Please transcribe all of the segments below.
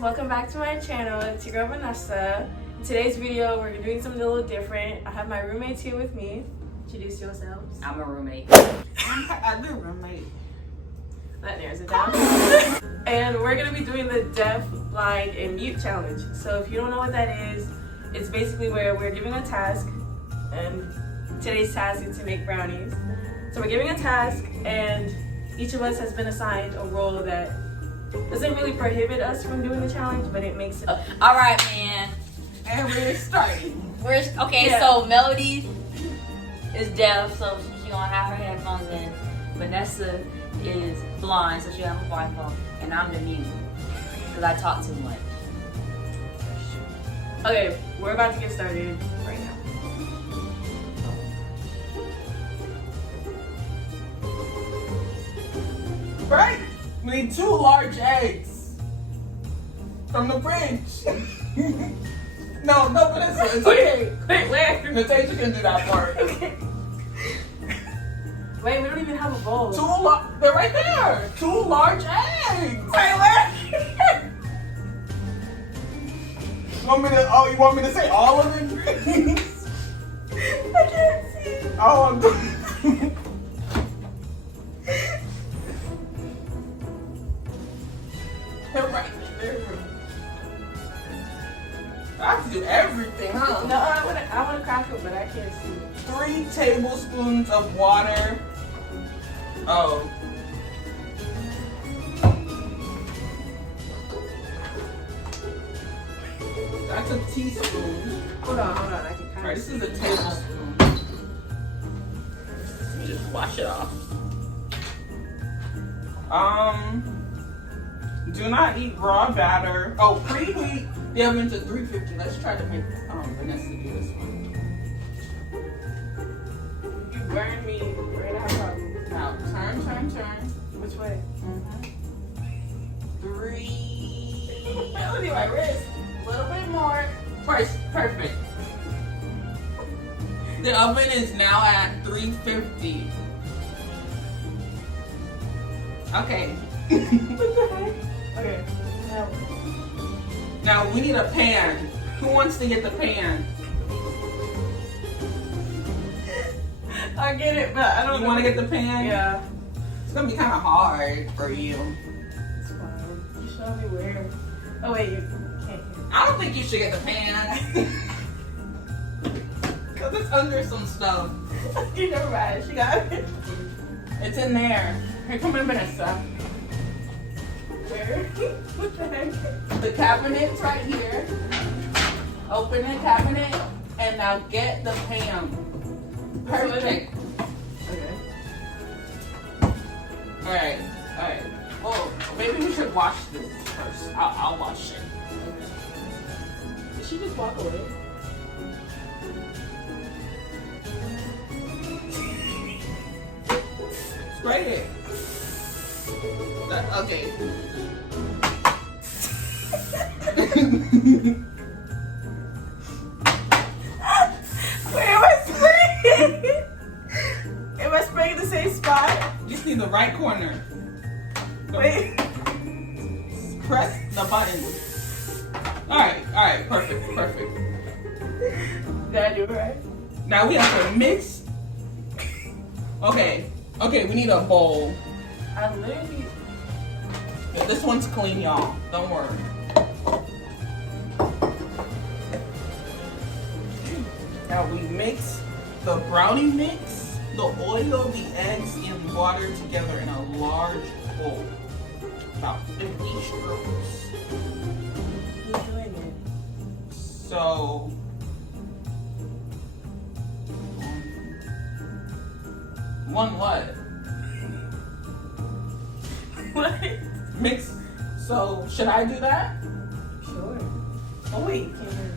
welcome back to my channel. It's your girl Vanessa. In today's video, we're doing something a little different. I have my roommates here with me. Introduce yourselves. I'm a roommate. I'm the roommate. That narrows it down. And we're gonna be doing the deaf, blind, and mute challenge. So if you don't know what that is, it's basically where we're giving a task, and today's task is to make brownies. So we're giving a task, and each of us has been assigned a role that doesn't really prohibit us from doing the challenge, but it makes it. All right, man. And we're starting. So Melody is deaf, so she gonna have her headphones in. Vanessa is blind, so she have a Wi-Fi, and I'm the mute because I talk too much. Okay, we're about to get started right now. Right? We need 2 large eggs from the fridge. No, Vanessa, it's okay. Wait, where? Natasha can do that part. Okay. Wait, we don't even have a bowl. They're right there. 2 large eggs. Wait, where? You want me to say all of the ingredients? I can't see. Oh, they're right there. I have to do everything, huh? No, I want to crack it, but I can't see. 3 tablespoons of water. Oh. That's a teaspoon. Hold on, I can kind of. Alright, this is a tablespoon. Let me just wash it off. Do not eat raw batter. Oh, preheat the oven to 350. Let's try to make Vanessa do this one. You burned me. We're gonna have problems. Now turn. Which way? 3. Melody, my wrist. A little bit more. Perfect. The oven is now at 350. Okay. What the heck? Okay. Now we need a pan. Who wants to get the pan? I get it, but I don't know. You want to get the pan? Yeah. It's gonna be kind of hard for you. It's fine. You show me where. Oh wait, you can't. I don't think you should get the pan. Cause it's under some stuff. You never mind. She got it. It's in there. Here, come in, Vanessa. Where? What the heck? The cabinet's right here. Open the cabinet and now get the pan. Perfect. Okay. Alright. Oh, maybe we should wash this first. I'll wash it. Did she just walk away? Spray it. Okay. Wait, am I spraying? Am I spraying the same spot? You just need the right corner. Wait. Press the button. Alright, perfect. Did I do it right? Now we have to mix. Okay, we need a bowl. I literally. Yeah, this one's clean, y'all. Don't worry. Now we mix the brownie mix, the oil, the eggs, and water together in a large bowl. About 50 strokes. Who's doing it? So, one what? What? Mix. So, should I do that? Sure. Oh wait, you can't hear me.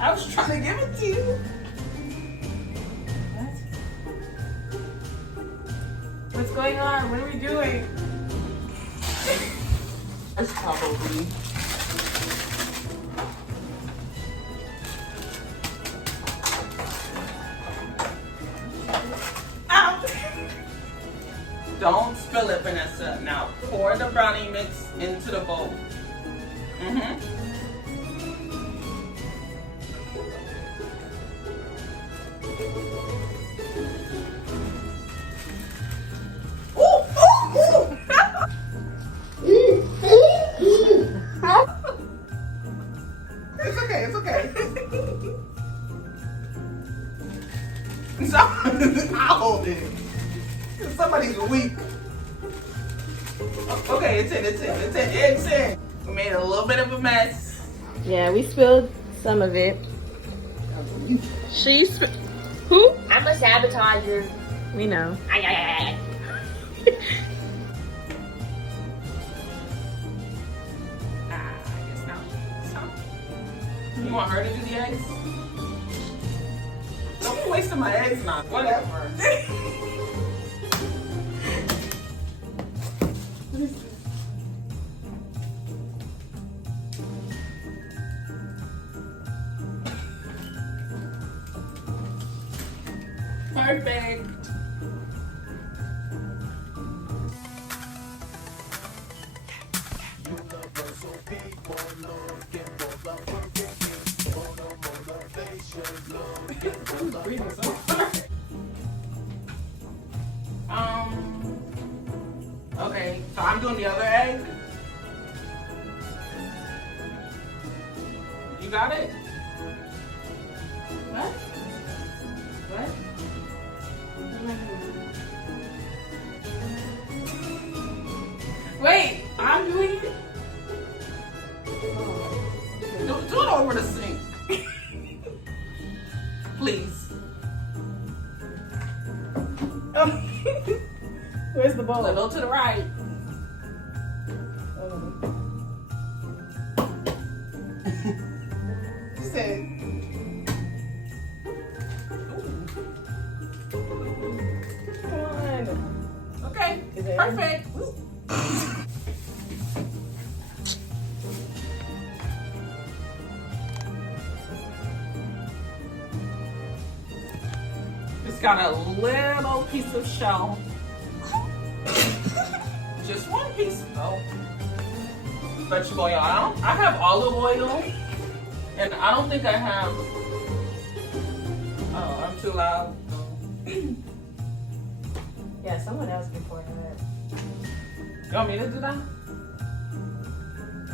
I was trying to give it to you. What? What's going on? What are we doing? It's probably. Ow! Don't spill it, Vanessa. Now pour the brownie mix into the bowl. It's okay, it's okay. So, I'll hold it. Somebody's weak. Okay, it's in. We made a little bit of a mess. Yeah, we spilled some of it. Who? I'm a sabotager. We know. Ay. I guess not. You want her to do the eggs? Don't be wasting my eggs now. Whatever. What is this? Perfect. Okay, so I'm doing the other egg. You got it? What? What? Wait, I'm doing it? Do it over the sink. Please. Where's the bowl? A little to the right. You said. Come on. Okay, Is it- perfect. It's got a little piece of shell. Just one piece though. Vegetable oil. I have olive oil, and I don't think I have. Oh, I'm too loud. Yeah, someone else can pour that. You want me to do that?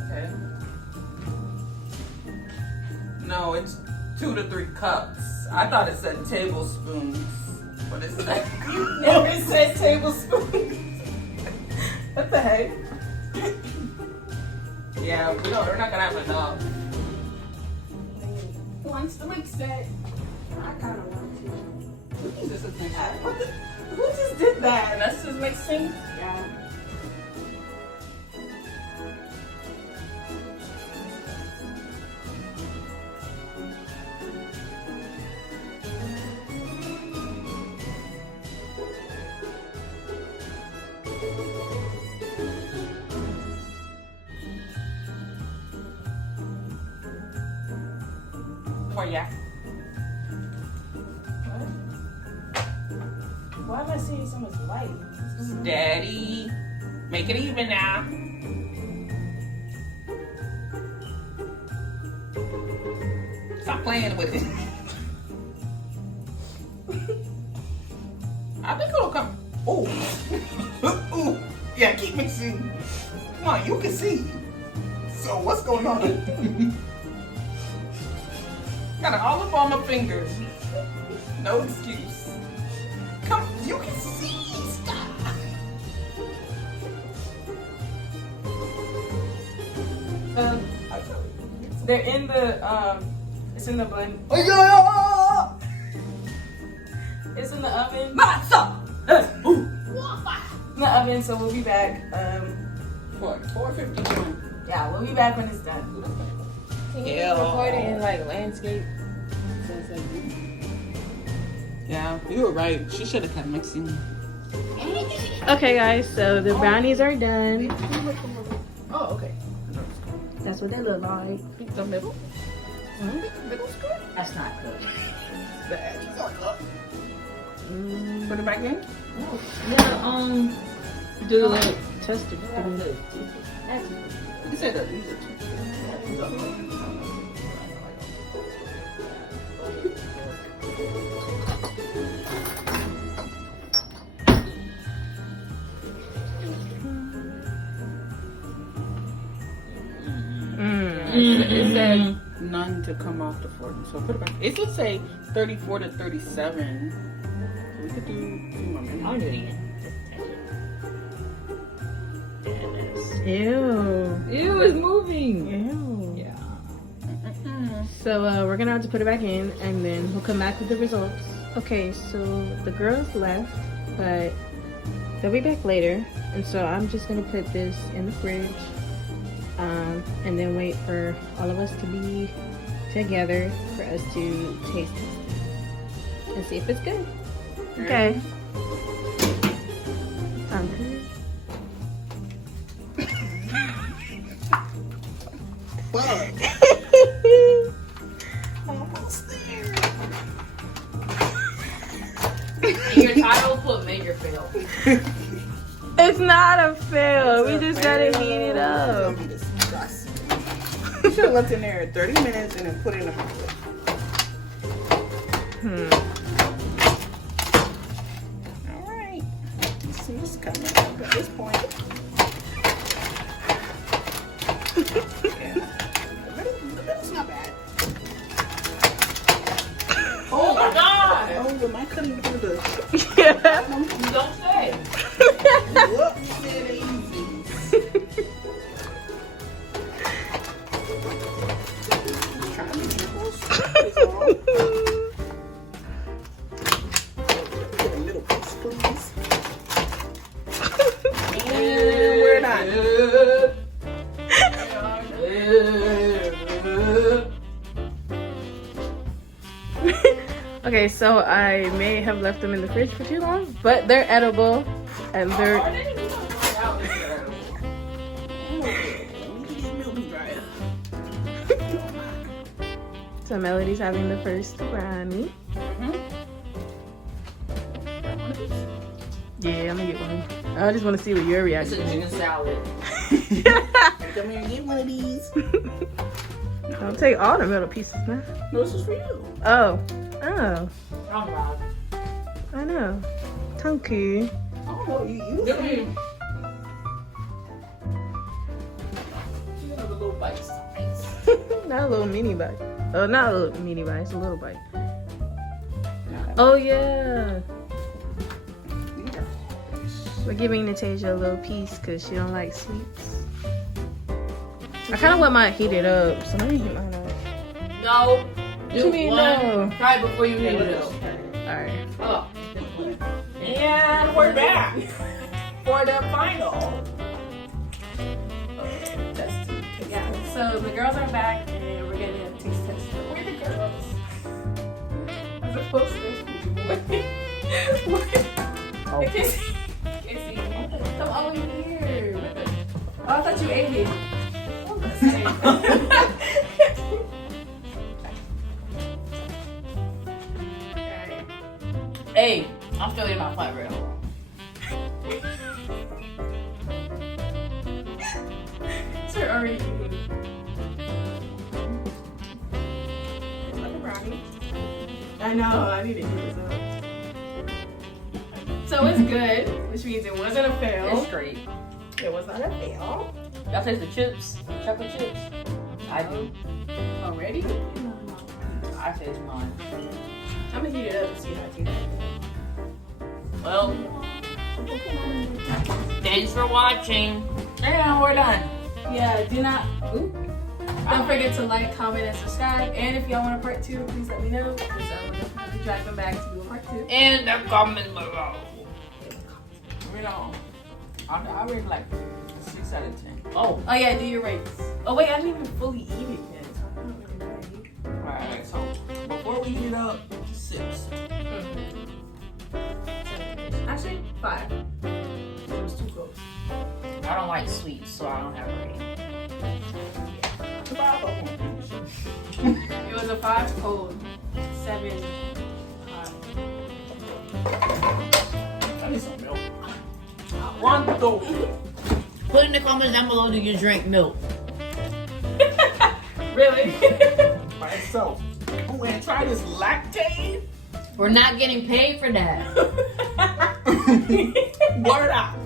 Okay. No, it's 2 to 3 cups. I thought it said tablespoons, but it's not. You never said tablespoons. What the heck? Yeah, we're not gonna have enough. Who wants to mix it? I kind of want to. This is Who just did that? Vanessa's mixing. Yeah. For ya. Why am I seeing so much light? Daddy, make it even now. Stop playing with it. I think it'll come. Oh, ooh, yeah. Keep mixing. Come on, you can see. So what's going on? Got it all up on my fingers. No excuse. Come, you can see. Stop. They're in the it's in the blend. Oh yeah. It's in the oven. Massa. In the oven, so we'll be back. What? 4:51. Yeah, we'll be back when it's done. Can you Yeah. record it in like landscape? So it's like, Yeah, you were right. She should have kept mixing. Okay, guys, so the brownies are done. Oh, okay. That's what they look like. The middle. That's not good. The edges are up. Put it back in. Yeah, do the little tester. That's good. You said that these are 2. It says none to come off the floor. So put it back. It would say 34 to 37. So we could do 2 more minutes. I'll do it again. Ew. Ew, it's moving. Ew. Yeah. So we're gonna have to put it back in, and then we'll come back with the results. Okay, so the girls left, but they'll be back later, and so I'm just gonna put this in the fridge, and then wait for all of us to be together for us to taste it and see if it's good. Okay. Sounds good. Almost there. Your title put major fail. It's not a fail. We just gotta heat it up. You should have left in there 30 minutes and then put it in the microwave. All right. Let's see what's coming up at this point. Yeah. The middle's not bad. Oh my god! Oh, am I cutting through the... Yeah. You don't say. Whoopsie daisies. Trying to make it all. Get a little piece, please. And we're done. Okay, so I may have left them in the fridge for too long, but they're edible, and they're... So Melody's having the first brownie. Yeah, I'm gonna get one. I just want to see what your It's reaction a is. chicken salad. Come here and get one of these. Don't take all the middle pieces now. No, this is for you. Oh, I'm right. I know. Thank you. Oh, no, you Give me. You have a little bite. Not a little mini bite. Oh, not a little mini bite. It's a little bite. Oh yeah. We're giving Natasha a little piece because she don't like sweets. I kind of want mine heated up, so let me heat mine up. No. What you mean no? Try it before you heat it up. Alright. Oh. And we're back for the final. Yeah, so the girls are back and we're getting a taste test. Where are the girls? As opposed to I can't see. Can't see. Come over here. Oh, I thought you ate it. Alright. Hey, I'm still eating my flatbread. So you're already eating. Like a brownie. I know, I need to eat this up. So it's good, which means it wasn't a fail. It's great. It was not a fail. Y'all taste the chips? Chocolate chips? I do. Already? I taste mine. I'm gonna heat it up and see how it tastes. Well, thanks for watching. And we're done. Yeah, don't forget to like, comment, and subscribe. And if y'all want a part 2, please let me know. Because I will definitely drag them back to do a part 2. In the comments below. You know, I rate like 6 out of 10. Oh, Oh yeah, do your rates. Oh wait, I didn't even fully eat it yet. So I don't really rate. Alright, so before we heat it up, 6. Actually, 5. It was too close. I don't like sweets, so I don't have a rating. It was a 5 cold, 7 hot. I need some milk. Rondo. Put in the comments down below, do you drink milk? Really? by itself. Oh, and try this lactate. We're not getting paid for that. Word out.